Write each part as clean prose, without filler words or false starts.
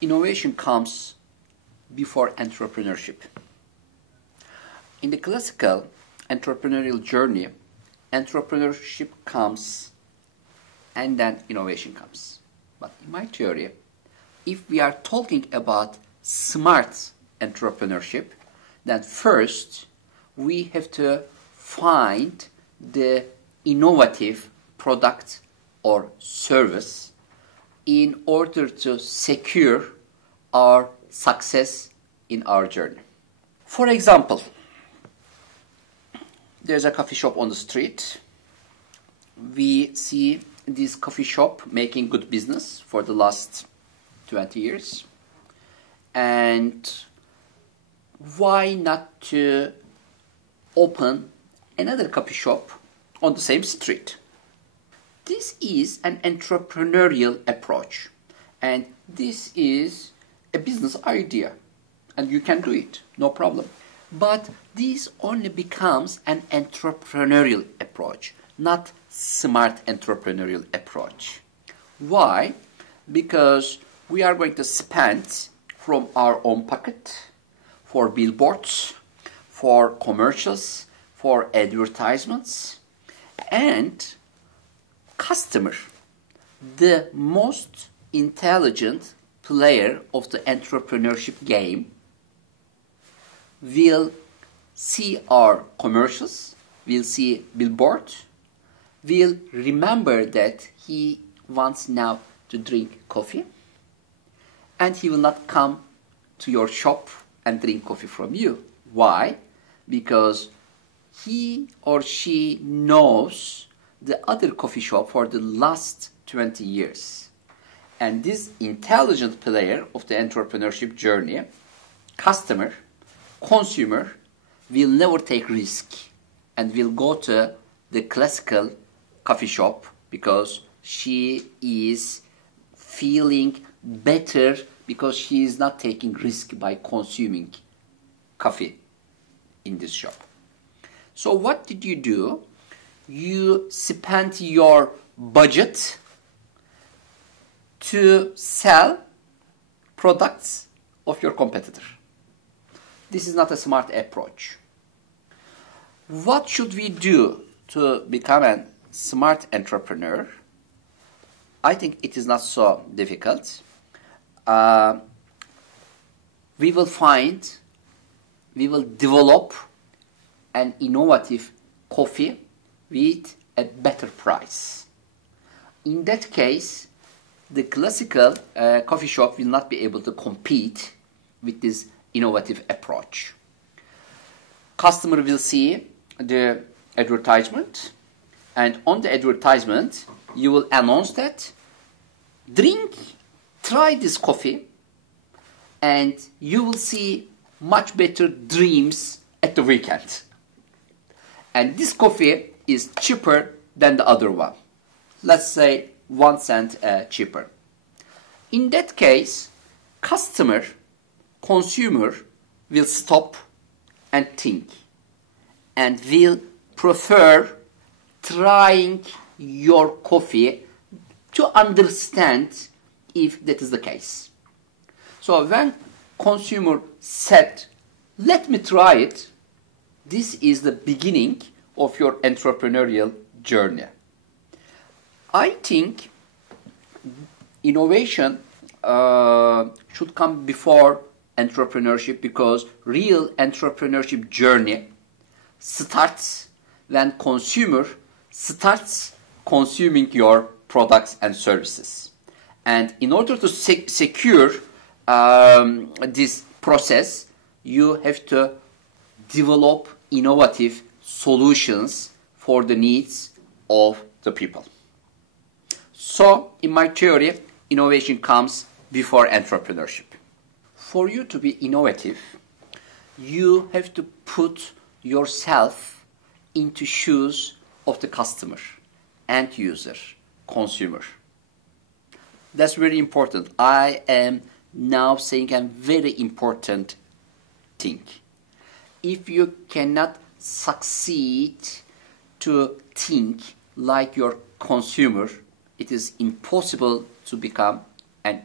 Innovation comes before entrepreneurship. In the classical entrepreneurial journey, entrepreneurship comes and then innovation comes. But in my theory, if we are talking about smart entrepreneurship, then first we have to find the innovative product or service in order to secure our success in our journey. For example, there's a coffee shop on the street. We see this coffee shop making good business for the last 20 years. And why not to open another coffee shop on the same street? This is an entrepreneurial approach, and this is a business idea, and you can do it, no problem. But this only becomes an entrepreneurial approach, not smart entrepreneurial approach. Why? Because we are going to spend from our own pocket for billboards, for commercials, for advertisements, and customer, the most intelligent player of the entrepreneurship game, will see our commercials, will see billboard, will remember that he wants now to drink coffee, and he will not come to your shop and drink coffee from you. Why? Because he or she knows the other coffee shop for the last 20 years. And this intelligent player of the entrepreneurship journey, customer, consumer, will never take risk and will go to the classical coffee shop because she is feeling better because she is not taking risk by consuming coffee in this shop. So what did you do? You spent your budget to sell products of your competitor. This is not a smart approach. What should we do to become a smart entrepreneur? I think it is not so difficult. We will develop an innovative coffee with a better price. In that case, the classical coffee shop will not be able to compete with this innovative approach. Customer will see the advertisement, and on the advertisement you will announce that try this coffee, and you will see much better dreams at the weekend. And this coffee is cheaper than the other one. Let's say 1 cent cheaper. In that case, consumer will stop and think and will prefer trying your coffee to understand if that is the case. So when consumer said, let me try it, this is the beginning of your entrepreneurial journey. I think innovation should come before entrepreneurship because real entrepreneurship journey starts when consumer starts consuming your products and services. And in order to secure this process, you have to develop innovative solutions for the needs of the people. So, in my theory, innovation comes before entrepreneurship. For you to be innovative, you have to put yourself into shoes of the customer, end user, consumer. That's very important. I am now saying a very important thing. If you cannot succeed to think like your consumer, it is impossible to become an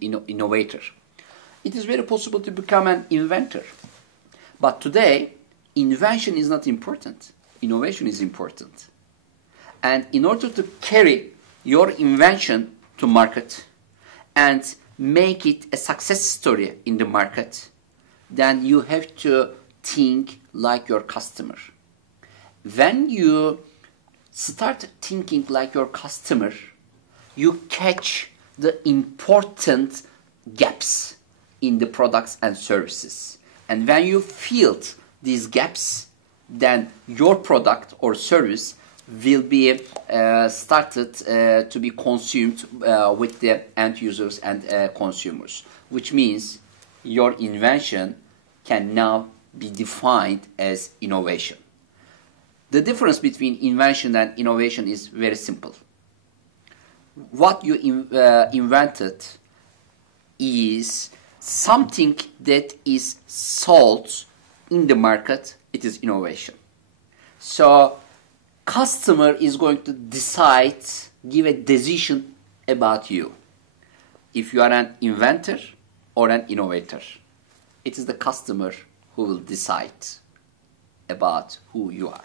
innovator. It is very possible to become an inventor. But today, invention is not important. Innovation is important. And in order to carry your invention to market and make it a success story in the market, then you have to think like your customer. When you start thinking like your customer, you catch the important gaps in the products and services. And when you fill these gaps, then your product or service will be started to be consumed with the end users and consumers, which means your invention can now be defined as innovation. The difference between invention and innovation is very simple. What you invented is something that is sold in the market. It is innovation. So customer is going to decide, give a decision about you. If you are an inventor or an innovator, it is the customer who will decide about who you are.